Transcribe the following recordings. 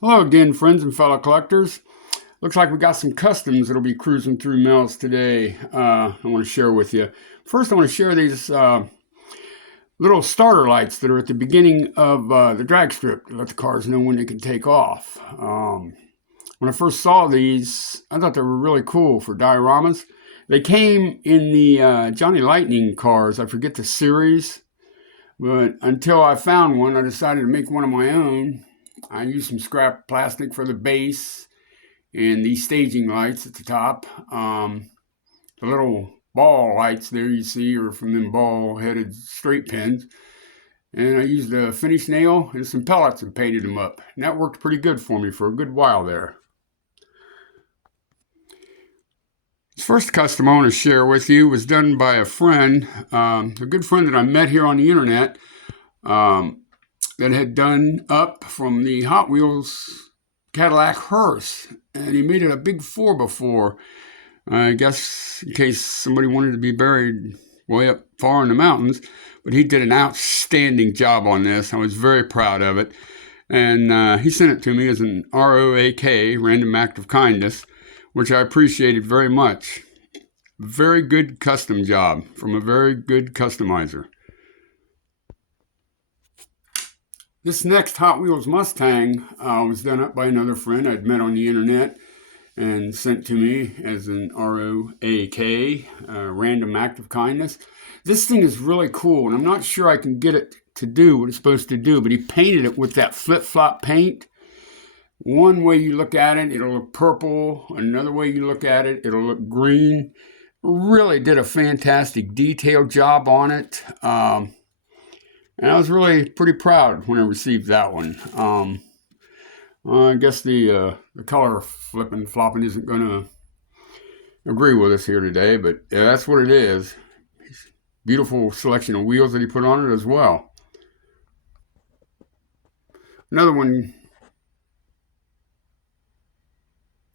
Hello again, friends and fellow collectors. Looks like we got some customs that'll be cruising through mails today. I want to share with you. First, I want to share these little starter lights that are at the beginning of the drag strip to let the cars know when they can take off. When I first saw these, I thought they were really cool for dioramas. They came in the Johnny Lightning cars. I forget the series, but until I found one, I decided to make one of my own. I used some scrap plastic for the base and these staging lights at the top. The little ball lights there you see are from them ball-headed straight pins. And I used a finish nail and some pellets and painted them up. And that worked pretty good for me for a good while there. This first custom I want to share with you was done by a friend, a good friend that I met here on the internet. That had done up from the Hot Wheels Cadillac hearse, and he made it a big 4x4. I guess in case somebody wanted to be buried way up far in the mountains, but he did an outstanding job on this. I was very proud of it, and he sent it to me as an ROAK, Random Act of Kindness, which I appreciated very much. Very good custom job from a very good customizer. This next Hot Wheels Mustang was done up by another friend I'd met on the internet and sent to me as an ROAK, Random Act of Kindness. This thing is really cool, and I'm not sure I can get it to do what it's supposed to do, but he painted it with that flip-flop paint. One way you look at it, it'll look purple. Another way you look at it, it'll look green. Really did a fantastic detailed job on it. And I was really pretty proud when I received that one. I guess the color flopping isn't going to agree with us here today, but yeah, that's what it is. Beautiful selection of wheels that he put on it as well. Another one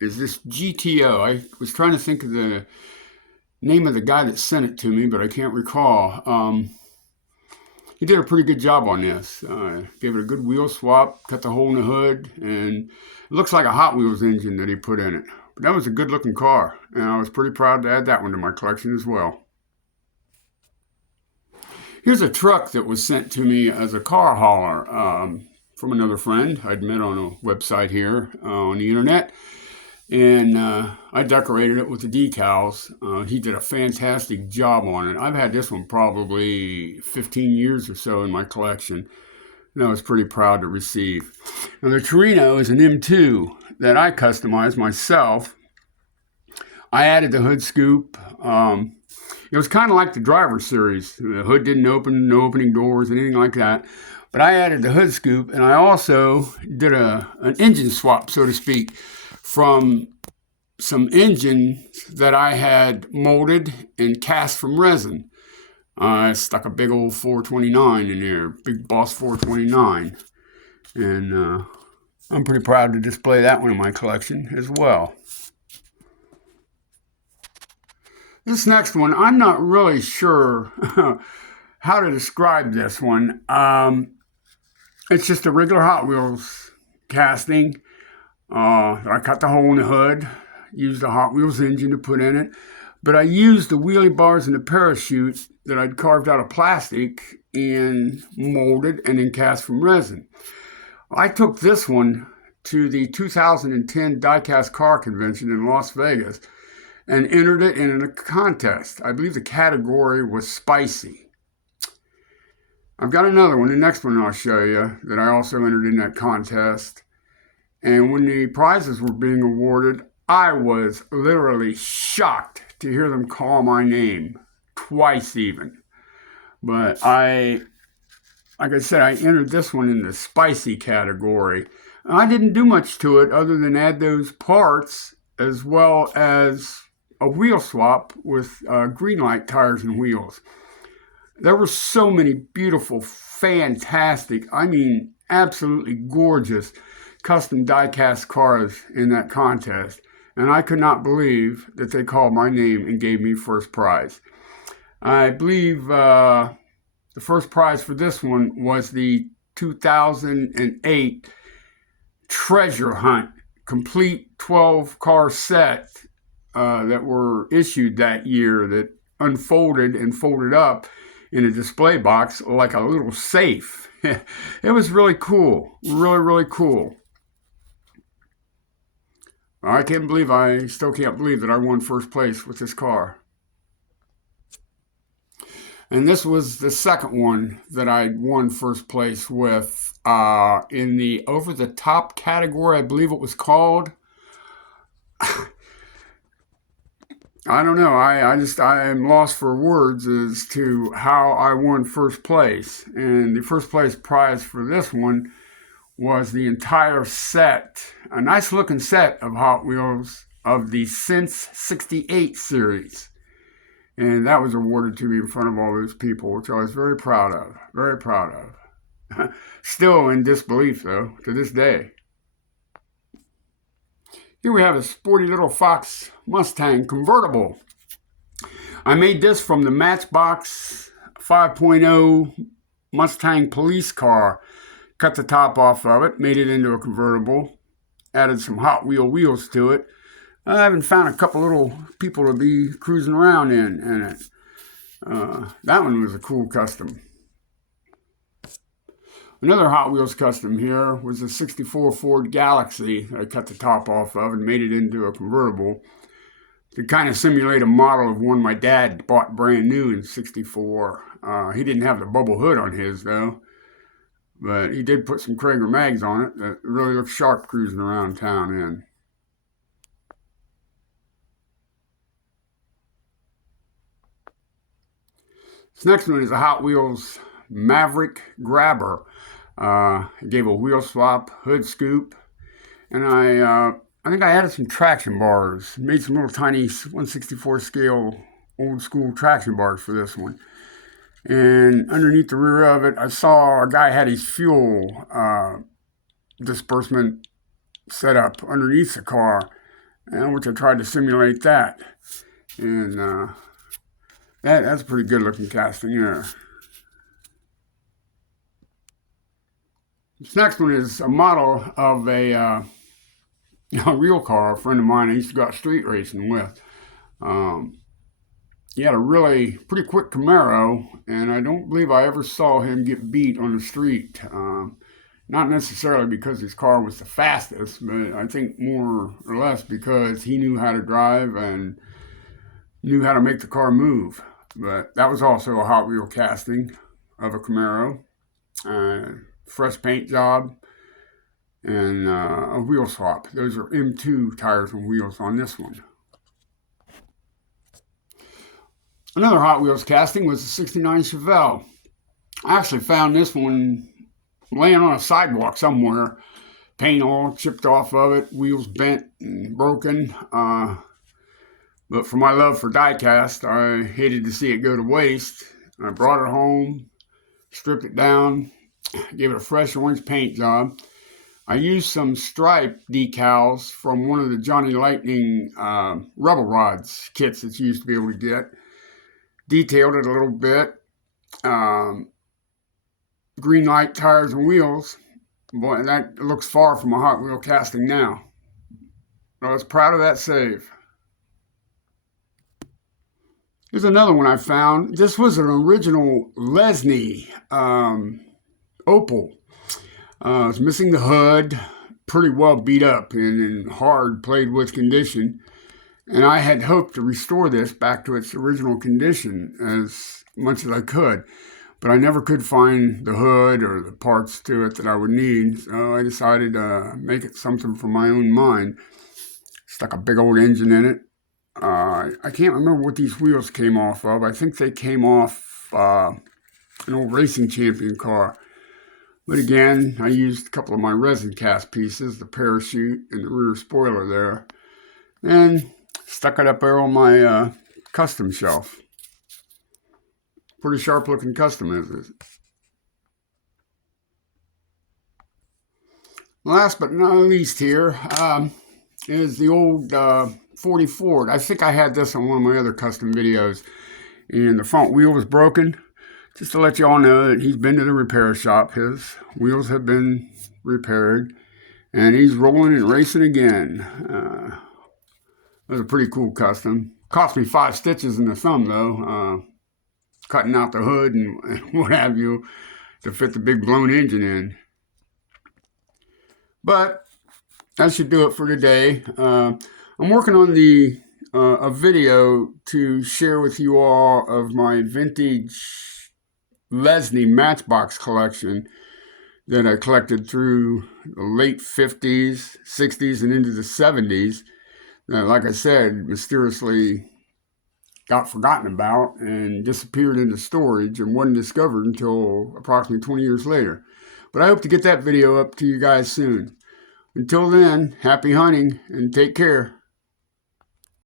is this GTO. I was trying to think of the name of the guy that sent it to me, but I can't recall. He did a pretty good job on this. Gave it a good wheel swap, cut the hole in the hood, and it looks like a Hot Wheels engine that he put in it. But that was a good looking car, and I was pretty proud to add that one to my collection as well. Here's a truck that was sent to me as a car hauler from another friend I'd met on a website here on the internet. And I decorated it with the decals. He did a fantastic job on it. I've had this one probably 15 years or so in my collection, and I was pretty proud to receive. Now the Torino is an M2 that I customized myself. I added the hood scoop. It was kind of like the driver series. The hood didn't open, no opening doors, anything like that. But I added the hood scoop, and I also did an engine swap, so to speak, from some engines that I had molded and cast from resin. I stuck a big old 429 in there, Big Boss 429. And I'm pretty proud to display that one in my collection as well. This next one, I'm not really sure how to describe this one. It's just a regular Hot Wheels casting. I cut the hole in the hood, used a Hot Wheels engine to put in it, but I used the wheelie bars and the parachute that I'd carved out of plastic and molded and then cast from resin. I took this one to the 2010 Diecast Car Convention in Las Vegas and entered it in a contest. I believe the category was spicy. I've got another one, the next one I'll show you, that I also entered in that contest. And when the prizes were being awarded, I was literally shocked to hear them call my name, twice even. But like I said, I entered this one in the spicy category. I didn't do much to it other than add those parts as well as a wheel swap with green light tires and wheels. There were so many beautiful, fantastic, I mean, absolutely gorgeous custom die-cast cars in that contest, and I could not believe that they called my name and gave me first prize. I believe the first prize for this one was the 2008 treasure hunt, complete 12 car set that were issued that year that unfolded and folded up in a display box like a little safe. It was really cool. Really, really cool. I still can't believe that I won first place with this car. And this was the second one that I won first place with in the over the top category, I believe it was called. I don't know. I am lost for words as to how I won first place. And the first place prize for this one was the entire set, a nice looking set of Hot Wheels of the Since 68 series. And that was awarded to me in front of all those people, which I was very proud of. Very proud of. Still in disbelief, though, to this day. Here we have a sporty little Fox Mustang convertible. I made this from the Matchbox 5.0 Mustang police car. Cut the top off of it, made it into a convertible, added some Hot Wheel wheels to it. I haven't found a couple little people to be cruising around in it. That one was a cool custom. Another Hot Wheels custom here was a 64 Ford Galaxy that I cut the top off of and made it into a convertible to kind of simulate a model of one my dad bought brand new in 64. He didn't have the bubble hood on his, though, but he did put some Krager mags on it that really looked sharp cruising around town in. This next one is a Hot Wheels Maverick Grabber. I gave a wheel swap, hood scoop, and I think I added some traction bars. Made some little tiny 1/64 scale old school traction bars for this one. And underneath the rear of it, I saw a guy had his fuel disbursement set up underneath the car, which I tried to simulate that. And that's a pretty good looking casting there. This next one is a model of a real car. A friend of mine I used to go out street racing with. He had a really pretty quick Camaro, and I don't believe I ever saw him get beat on the street. Not necessarily because his car was the fastest, but I think more or less because he knew how to drive and knew how to make the car move. But that was also a Hot Wheel casting of a Camaro. Fresh paint job, and a wheel swap. Those are M2 tires and wheels on this one. Another Hot Wheels casting was the 69 Chevelle. I actually found this one laying on a sidewalk somewhere. Paint all chipped off of it, wheels bent and broken. But for my love for diecast, I hated to see it go to waste. I brought it home, stripped it down, gave it a fresh orange paint job. I used some stripe decals from one of the Johnny Lightning Rebel Rods kits that you used to be able to get. Detailed it a little bit. Green light tires and wheels. Boy, that looks far from a Hot Wheel casting now. I was proud of that save. Here's another one I found. This was an original Lesney Opal. It's missing the hood, pretty well beat up and in hard played with condition. And I had hoped to restore this back to its original condition as much as I could. But I never could find the hood or the parts to it that I would need. So I decided to make it something from my own mind. Stuck a big old engine in it. I can't remember what these wheels came off of. I think they came off an old racing champion car. But again, I used a couple of my resin cast pieces, the parachute and the rear spoiler there, and stuck it up there on my custom shelf. Pretty sharp looking custom, is it? Last but not least here is the old 40 Ford. I think I had this on one of my other custom videos, and the front wheel was broken. Just to let you all know that he's been to the repair shop. His wheels have been repaired, And he's rolling and racing again. That was a pretty cool custom. Cost me 5 stitches in the thumb, though. Cutting out the hood and what have you to fit the big blown engine in. But that should do it for today. I'm working on a video to share with you all of my vintage Lesney Matchbox collection that I collected through the late 50s, 60s, and into the 70s. Like I said, mysteriously got forgotten about and disappeared into storage and wasn't discovered until approximately 20 years later. But I hope to get that video up to you guys soon. Until then, happy hunting and take care.